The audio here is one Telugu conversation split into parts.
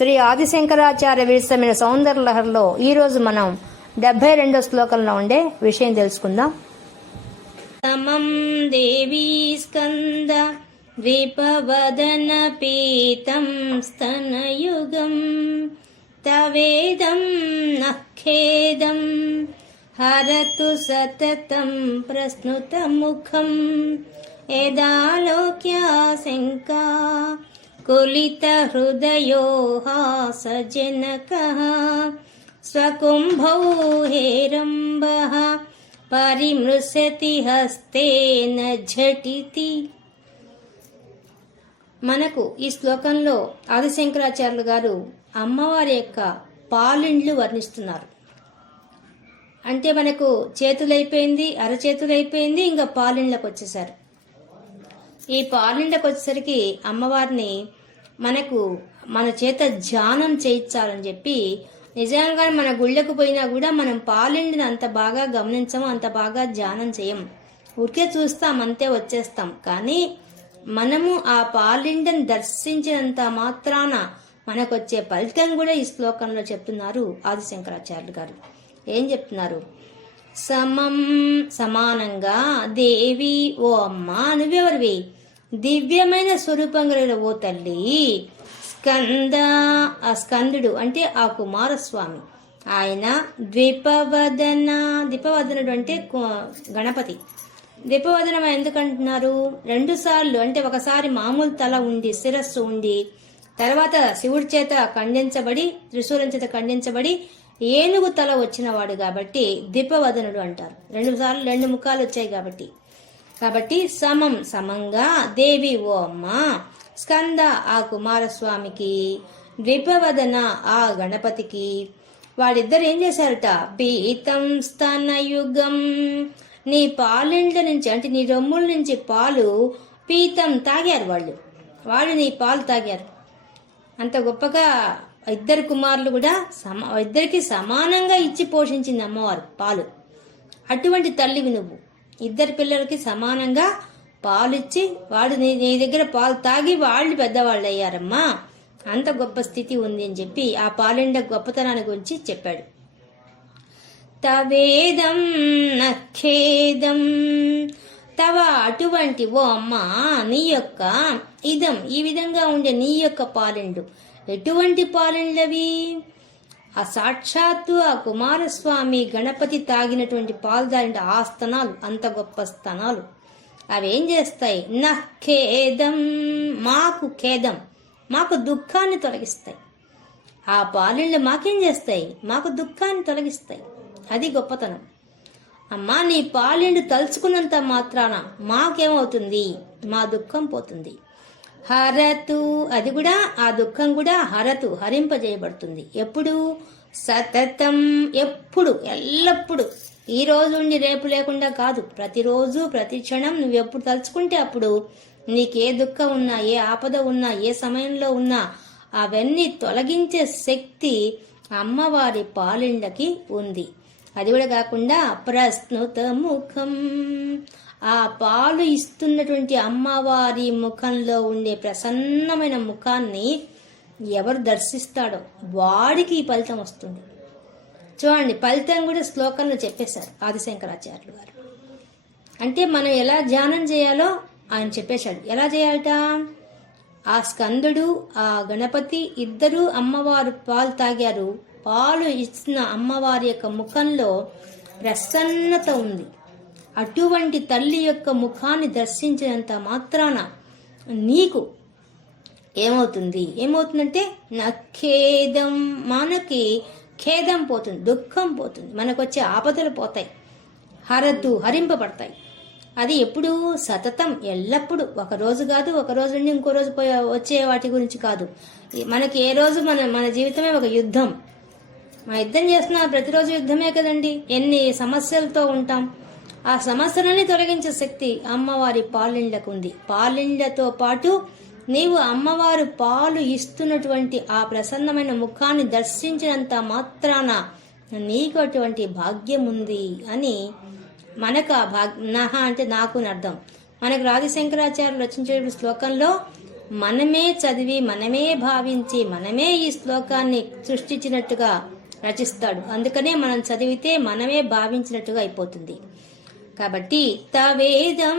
శ్రీ ఆదిశంకరాచార్య విరసమైన సౌందర్య లహరిలో ఈరోజు మనం 72వ శ్లోకంలో ఉండే విషయం తెలుసుకుందాం. సమం దేవీ స్కంద ద్విపవదన పీతం స్తనయుగం తవేదం నఖేదం హరతు సతతం ప్రస్నుతముఖం యదాలోక్య శంకా కులిత హృదయో హాసజనకః స్వకుంభౌ హేరంబః పరిమృశతి హస్తేన ఝటితి. మనకు ఈ శ్లోకంలో ఆదిశంకరాచార్యులు గారు అమ్మవారి యొక్క పాలిండ్లు వర్ణిస్తున్నారు. అంటే మనకు చేతులైపోయింది, అరచేతులైపోయింది, ఇంకా పాలిండ్లకు వచ్చేసారు. ఈ పాలిండ్లకు వచ్చేసరికి అమ్మవారిని మన చేత ధ్యానం చేయించాలని చెప్పి, నిజంగా మన గుళ్ళకు పోయినా కూడా మనం పాలిండిని అంత బాగా గమనించము, అంత బాగా ధ్యానం చేయం, ఊరికే చూస్తాం, అంతే వచ్చేస్తాం. కానీ మనము ఆ పాలిండిని దర్శించినంత మాత్రాన మనకు వచ్చే ఫలితం కూడా ఈ శ్లోకంలో చెప్తున్నారు ఆదిశంకరాచార్యులు గారు. ఏం చెప్తున్నారు? సమం సమానంగా దేవి ఓ అమ్మ, నువ్వెవరివి? దివ్యమైన స్వరూపం కలిగిన ఓ తల్లి. స్కంద, ఆ స్కందుడు అంటే ఆ కుమారస్వామి, ఆయన ద్విపవదనుడు అంటే గణపతి. ద్విపవదనం ఎందుకంటున్నారు? 2 సార్లు, అంటే ఒకసారి మామూలు తల ఉండి శిరస్సు ఉండి, తర్వాత శివుడి చేత ఖండించబడి, త్రిశూలం చేత ఖండించబడి ఏనుగు తల వచ్చినవాడు కాబట్టి ద్విపవదనుడు అంటారు. 2 సార్లు 2 ముఖాలు వచ్చాయి కాబట్టి సమం సమంగా దేవి ఓ అమ్మ, స్కంద ఆ కుమారస్వామికి, ద్విపవదన ఆ గణపతికి, వాడిద్దరు ఏం చేశారట? పీతం స్తనయుగం, నీ పాలిండ్ల నుంచి, అంటే నీ రొమ్ముల నుంచి పాలు పీతం తాగారు. వాళ్ళు నీ పాలు తాగారు. అంత గొప్పగా ఇద్దరు కుమారులు కూడా ఇద్దరికి సమానంగా ఇచ్చి పోషించింది అమ్మవారు పాలు. అటువంటి తల్లివి నువ్వు. 2 పిల్లలకి సమానంగా పాలిచ్చి వాడు నీ దగ్గర పాలు తాగి వాళ్ళు పెద్దవాళ్ళు అయ్యారమ్మా. అంత గొప్ప స్థితి ఉంది అని చెప్పి ఆ పాలిండ గొప్పతనాన్ని గురించి చెప్పాడు. తవేదం నఖేదం, తవ అటువంటి ఓ అమ్మ నీ యొక్క ఇదం, ఈ విధంగా ఉండే నీ యొక్క పాలిండు. ఎటువంటి పాలిండ్లవి? ఆ సాక్షాత్తు ఆ కుమారస్వామి గణపతి తాగినటువంటి పాలు దాని ఆ స్తనాలు, అంత గొప్ప స్తనాలు. అవి ఏం చేస్తాయి? నఖేదం, మాకు ఖేదం, మాకు దుఃఖాన్ని తొలగిస్తాయి. ఆ పాలిళ్ళు మాకేం చేస్తాయి? మాకు దుఃఖాన్ని తొలగిస్తాయి. అది గొప్పతనం. అమ్మా, నీ పాలిండు తలుచుకున్నంత మాత్రాన మాకేమవుతుంది? మా దుఃఖం పోతుంది. హరతు, అది కూడా, ఆ దుఃఖం కూడా హరతు, హరింపజేయబడుతుంది. ఎప్పుడు? సతతం, ఎప్పుడు, ఎల్లప్పుడు. ఈ రోజు ఉండి రేపు లేకుండా కాదు, ప్రతిరోజు ప్రతి క్షణం నువ్వు ఎప్పుడు తలుచుకుంటే అప్పుడు నీకే దుఃఖం ఉన్నా, ఏ ఆపద ఉన్నా, ఏ సమయంలో ఉన్నా అవన్నీ తొలగించే శక్తి అమ్మవారి పాలిండకి ఉంది. అది కూడా కాకుండా ప్రస్నుత ముఖం, ఆ పాలు ఇస్తున్నటువంటి అమ్మవారి ముఖంలో ఉండే ప్రసన్నమైన ముఖాన్ని ఎవరు దర్శిస్తాడో వాడికి ఈ ఫలితం వస్తుంది. చూడండి, ఫలితం కూడా శ్లోకంలో చెప్పేశారు ఆదిశంకరాచార్యులు గారు. అంటే మనం ఎలా ధ్యానం చేయాలో ఆయన చెప్పేశాడు. ఎలా చేయాలట? ఆ స్కందుడు ఆ గణపతి ఇద్దరు అమ్మవారు పాలు తాగారు. పాలు ఇచ్చిన అమ్మవారి యొక్క ముఖంలో ప్రసన్నత ఉంది. అటువంటి తల్లి యొక్క ముఖాన్ని దర్శించినంత మాత్రాన నీకు ఏమవుతుందంటే నఖేదం, మనకి ఖేదం పోతుంది, దుఃఖం పోతుంది, మనకు వచ్చే ఆపదలు పోతాయి, హరతు, హరింపబడతాయి. అది ఎప్పుడు? సతతం, ఎల్లప్పుడు. ఒక రోజు కాదు, ఒక రోజు నుండి ఇంకో రోజు వచ్చే వాటి గురించి కాదు. మనకి ఏ రోజు మన జీవితమే ఒక యుద్ధం. మన యుద్ధం చేస్తున్నా ప్రతిరోజు యుద్ధమే కదండి. ఎన్ని సమస్యలతో ఉంటాం. ఆ సమస్యలని తొలగించే శక్తి అమ్మవారి పాలిండ్లకు ఉంది. పాలిండ్లతో పాటు నీవు అమ్మవారు పాలు ఇస్తున్నటువంటి ఆ ప్రసన్నమైన ముఖాన్ని దర్శించినంత మాత్రాన నీకు అటువంటి భాగ్యం ఉంది అని మనకు ఆ నహ అంటే నాకు అర్థం. మనకు ఆదిశంకరాచార్యులు రచించే శ్లోకంలో మనమే చదివి మనమే భావించి మనమే ఈ శ్లోకాన్ని సృష్టించినట్టుగా రచిస్తాడు. అందుకనే మనం చదివితే మనమే భావించినట్టుగా అయిపోతుంది. కాబట్టి తవేదం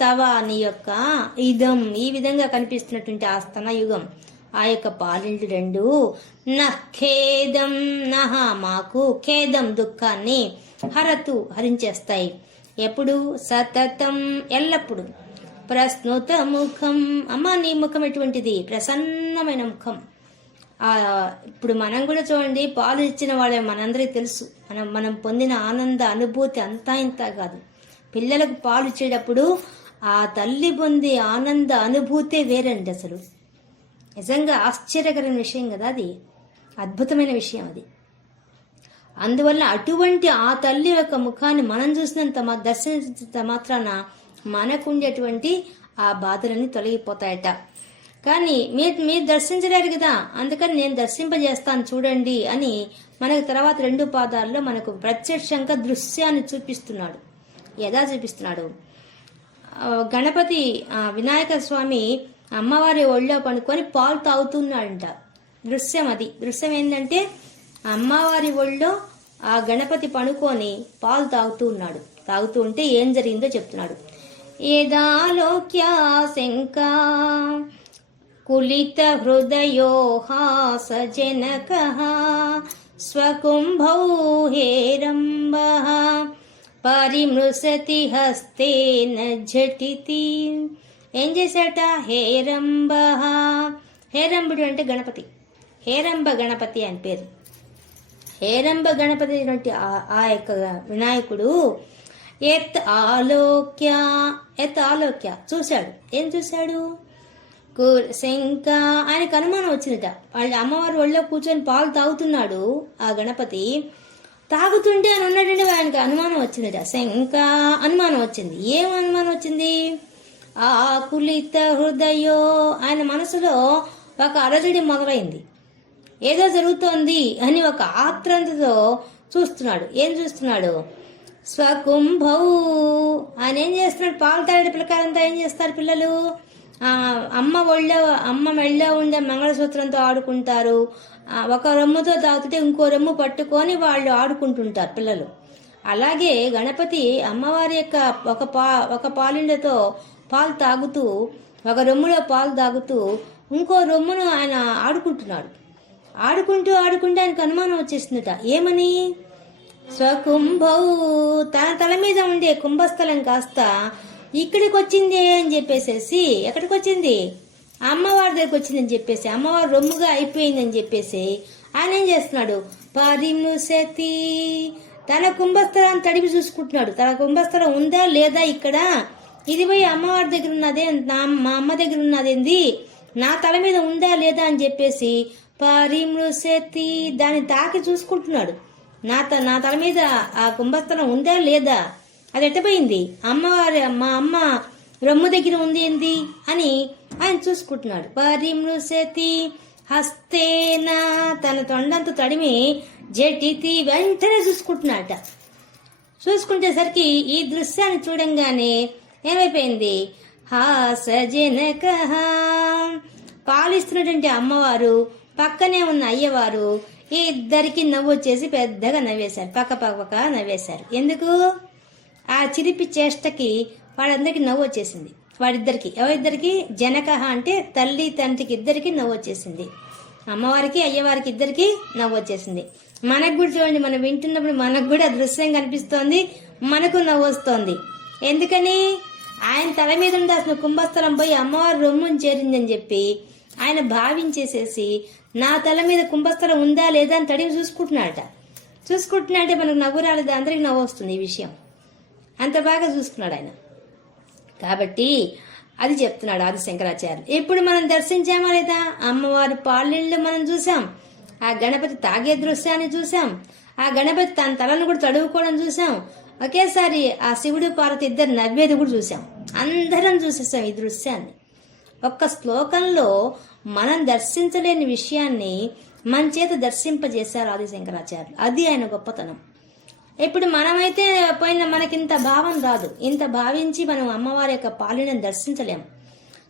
తవ నీ యొక్క ఇదం ఈ విధంగా కనిపిస్తున్నటువంటి ఆ స్తనయుగం ఆ యొక్క పాలింటి రెండు నఖేదం నహ మాకు ఖేదం దుఃఖాన్ని హరతు హరించేస్తాయి. ఎప్పుడు సతతం ఎల్లప్పుడు ప్రస్నుత ముఖం అమ్మ నీ ముఖం ఎటువంటిది ప్రసన్నమైన ముఖం. ఇప్పుడు మనం కూడా చూడండి పాలు ఇచ్చిన వాళ్ళే మనందరికీ తెలుసు మనం పొందిన ఆనంద అనుభూతి అంతా ఇంత కాదు. పిల్లలకు పాలు ఇచ్చేటప్పుడు ఆ తల్లి పొందే ఆనంద అనుభూతే వేరండి. అసలు నిజంగా ఆశ్చర్యకరమైన విషయం కదా, అది అద్భుతమైన విషయం అది. అందువల్ల అటువంటి ఆ తల్లి యొక్క ముఖాన్ని మనం చూసినంత దర్శించినంత మాత్రాన మనకుండేటువంటి ఆ బాధలన్నీ తొలగిపోతాయట. కానీ మీరు దర్శించలేరు కదా, అందుకని నేను దర్శింపజేస్తాను చూడండి అని మనకు తర్వాత 2 పాదాల్లో మనకు ప్రత్యక్షంగా దృశ్యాన్ని చూపిస్తున్నాడు. ఎలా చూపిస్తున్నాడు? గణపతి వినాయక స్వామి అమ్మవారి ఒళ్ళో పడుకొని పాలు తాగుతున్నాడంట. దృశ్యం అది. దృశ్యం ఏంటంటే అమ్మవారి ఒళ్ళో ఆ గణపతి పడుకొని పాలు తాగుతూ ఉన్నాడు. తాగుతూ ఉంటే ఏం జరిగిందో చెప్తున్నాడు. ఏదాలోక్యా శంకా కులిత హృదయో హాసజనక స్వకుంభౌ హేరంబః పరిమృశతి హస్తేన ఝటితి. ఏం చేశాట? హేరంబః. హేరంబుడు అంటే గణపతి, హేరంబ గణపతి అని పేరు. హేరంబ గణపతి ఆ యొక్క వినాయకుడు ఎత్ ఆలోక్య చూశాడు. ఏం చూశాడు? శంక. ఆయనకు అనుమానం వచ్చిందట. వాళ్ళ అమ్మవారి ఒళ్ళో కూర్చొని పాలు తాగుతున్నాడు ఆ గణపతి. తాగుతుంటే అని ఉన్నట్టు ఆయనకు అనుమానం వచ్చిందట. శంక అనుమానం వచ్చింది. ఏం అనుమానం వచ్చింది? ఆకులిత హృదయో, ఆయన మనసులో ఒక అలజడి మొదలైంది. ఏదో జరుగుతోంది అని ఒక ఆత్రంతతో చూస్తున్నాడు. ఏం చూస్తున్నాడు? స్వకుంభౌ. ఆయన ఏం చేస్తున్నాడు? పాలు తాగే పిల్లకాయలంతా ఏం చేస్తారు పిల్లలు? అమ్మ మెళ్ళో ఉండే మంగళసూత్రంతో ఆడుకుంటారు. ఒక రొమ్ముతో తాగుతుంటే ఇంకో రొమ్ము పట్టుకొని వాళ్ళు ఆడుకుంటుంటారు పిల్లలు. అలాగే గణపతి అమ్మవారి యొక్క ఒక పాలిండతో పాలు తాగుతూ, ఒక రొమ్ములో పాలు తాగుతూ ఇంకో రొమ్మును ఆయన ఆడుకుంటున్నాడు. ఆడుకుంటూ ఆయనకు అనుమానం వచ్చేసిందట. ఏమని? స్వకుంభౌ, తల మీద ఉండే కుంభస్థలం కాస్త ఇక్కడికి వచ్చింది అని చెప్పేసేసి, ఎక్కడికి వచ్చింది? అమ్మవారి దగ్గరికి వచ్చిందని చెప్పేసి, అమ్మవారు రొమ్ముగా అయిపోయిందని చెప్పేసి ఆయన ఏం చేస్తున్నాడు? పరిమృశతి, తన కుంభస్థలాన్ని తడిపి చూసుకుంటున్నాడు. తన కుంభస్థలం ఉందా లేదా ఇక్కడ, ఇది పోయి అమ్మవారి దగ్గర ఉన్నదే, మా అమ్మ దగ్గర ఉన్నదేంది, నా తల మీద ఉందా లేదా అని చెప్పేసి పరిమృశతి, దాన్ని తాకి చూసుకుంటున్నాడు. నా తల మీద ఆ కుంభస్థలం ఉందా లేదా, అది ఎట్టపోయింది, మా అమ్మ రొమ్ము దగ్గర ఉంది ఏంది అని ఆయన చూసుకుంటున్నాడు. పరిమృశతి హస్తేన, తన తొండంతో తడిమి జటితి, వెంటనే చూసుకుంటున్నాడట. చూసుకుంటేసరికి ఈ దృశ్యాన్ని చూడంగానే ఏమైపోయింది? హాసజనక, పాలిస్తున్నటువంటి అమ్మవారు పక్కనే ఉన్న అయ్యవారు ఇద్దరికి నవ్వు వచ్చేసి పెద్దగా నవ్వేశారు. పక్క నవ్వేశారు. ఎందుకు? ఆ చిలిపి చేష్టకి వాళ్ళందరికీ నవ్వు వచ్చేసింది. వాడిద్దరికి, ఎవరిద్దరికి? జనక అంటే తల్లి తండ్రికి ఇద్దరికి నవ్వు వచ్చేసింది. అమ్మవారికి అయ్యవారికి ఇద్దరికి నవ్వు వచ్చేసింది. మనకు కూడా చూడండి, మనం వింటున్నప్పుడు మనకు కూడా దృశ్యం కనిపిస్తోంది, మనకు నవ్వు వస్తోంది. ఎందుకని? ఆయన తల మీద ఉండాల్సిన కుంభస్థలం పోయి అమ్మవారి రొమ్ముని చేరిందని చెప్పి ఆయన భావించేసేసి నా తల మీద కుంభస్థలం ఉందా లేదా అని తడివి చూసుకుంటున్నాడంటే మనకు నవ్వు రాలేదు, అందరికి నవ్వు వస్తుంది. ఈ విషయం అంత బాగా చూసుకున్నాడు ఆయన. కాబట్టి అది చెప్తున్నాడు ఆది శంకరాచార్యులు. ఇప్పుడు మనం దర్శించామా లేదా? అమ్మవారి పాలిళ్ళు మనం చూసాం, ఆ గణపతి తాగే దృశ్యాన్ని చూసాం, ఆ గణపతి తన తలను కూడా తడువుకోవడం చూసాం, ఒకేసారి ఆ శివుడు పార్వతి ఇద్దరు నవ్వేది కూడా చూసాం. అందరం చూసేసాం ఈ దృశ్యాన్ని. ఒక్క శ్లోకంలో మనం దర్శించలేని విషయాన్ని మన చేత దర్శింపజేశారు ఆది శంకరాచార్యులు. అది ఆయన గొప్పతనం. ఇప్పుడు మనమైతే మనకింత భావం రాదు, ఇంత భావించి మనం అమ్మవారి యొక్క పాలనను దర్శించలేము.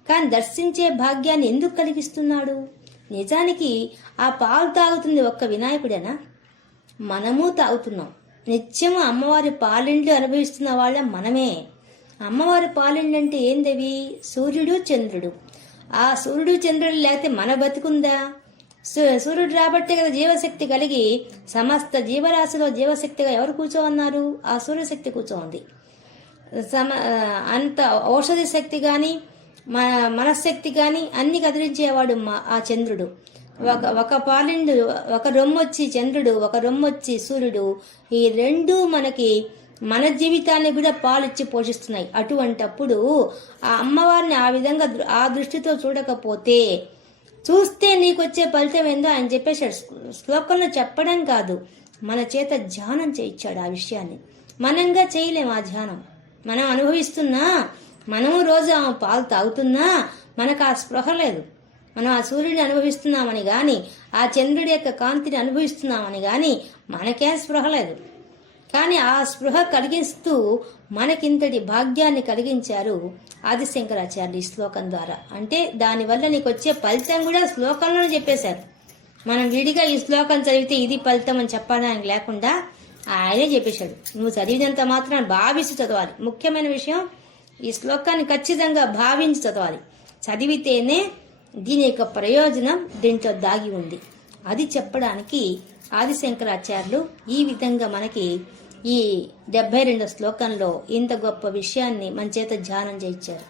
కానీ దర్శించే భాగ్యాన్ని ఎందుకు కలిగిస్తున్నాడు? నిజానికి ఆ పాలు తాగుతుంది ఒక్క వినాయకుడేనా? మనము తాగుతున్నాం. నిత్యము అమ్మవారి పాలిండ్లు అనుభవిస్తున్న వాళ్ళ మనమే. అమ్మవారి పాలిండ్లు అంటే ఏందవి? సూర్యుడు చంద్రుడు. ఆ సూర్యుడు చంద్రుడు లేకపోతే మన బతుకుందా? సూర్యుడు రాబట్టే కదా జీవశక్తి కలిగి సమస్త జీవరాశిలో జీవశక్తిగా ఎవరు కూర్చోన్నారు? ఆ సూర్యశక్తి కూర్చోంది. అంత ఔషధ శక్తి కానీ మనశ్శక్తి కానీ అన్ని కదిలించేవాడు ఆ చంద్రుడు. ఒక పాలిండు, ఒక రొమ్మొచ్చి చంద్రుడు, ఒక రొమ్మొచ్చి సూర్యుడు, ఈ రెండూ మనకి మన జీవితాన్ని కూడా పాలిచ్చి పోషిస్తున్నాయి. అటువంటప్పుడు ఆ అమ్మవారిని ఆ విధంగా ఆ దృష్టితో చూడకపోతే, చూస్తే నీకొచ్చే ఫలితం ఏందో ఆయన చెప్పేశాడు. శ్లోకంలో చెప్పడం కాదు, మన చేత ధ్యానం చేయించాడు ఆ విషయాన్ని. మనంగా చేయలేం ఆ ధ్యానం. మనం అనుభవిస్తున్నా, మనము రోజు ఆ పాలు తాగుతున్నా మనకు ఆ స్పృహ లేదు. మనం ఆ సూర్యుడిని అనుభవిస్తున్నామని గాని, ఆ చంద్రుడి యొక్క కాంతిని అనుభవిస్తున్నామని గాని మనకేం స్పృహ లేదు. కానీ ఆ స్పృహ కలిగిస్తూ మనకింతటి భాగ్యాన్ని కలిగించారు ఆదిశంకరాచార్యులు ఈ శ్లోకం ద్వారా. అంటే దానివల్ల నీకు వచ్చే ఫలితం కూడా శ్లోకంలోనే చెప్పేశారు. మనం విడిగా ఈ శ్లోకం చదివితే ఇది ఫలితం అని చెప్పడానికి లేకుండా ఆయనే చెప్పేశాడు. నువ్వు చదివినంత మాత్రం భావించి చదవాలి. ముఖ్యమైన విషయం, ఈ శ్లోకాన్ని ఖచ్చితంగా భావించి చదవాలి. చదివితేనే దీని యొక్క ప్రయోజనం దీంట్లో దాగి ఉంది. అది చెప్పడానికి ఆదిశంకరాచార్యులు ఈ విధంగా మనకి ఈ 72వ శ్లోకంలో ఇంత గొప్ప విషయాన్ని మన చేత ధ్యానం చేయించారు.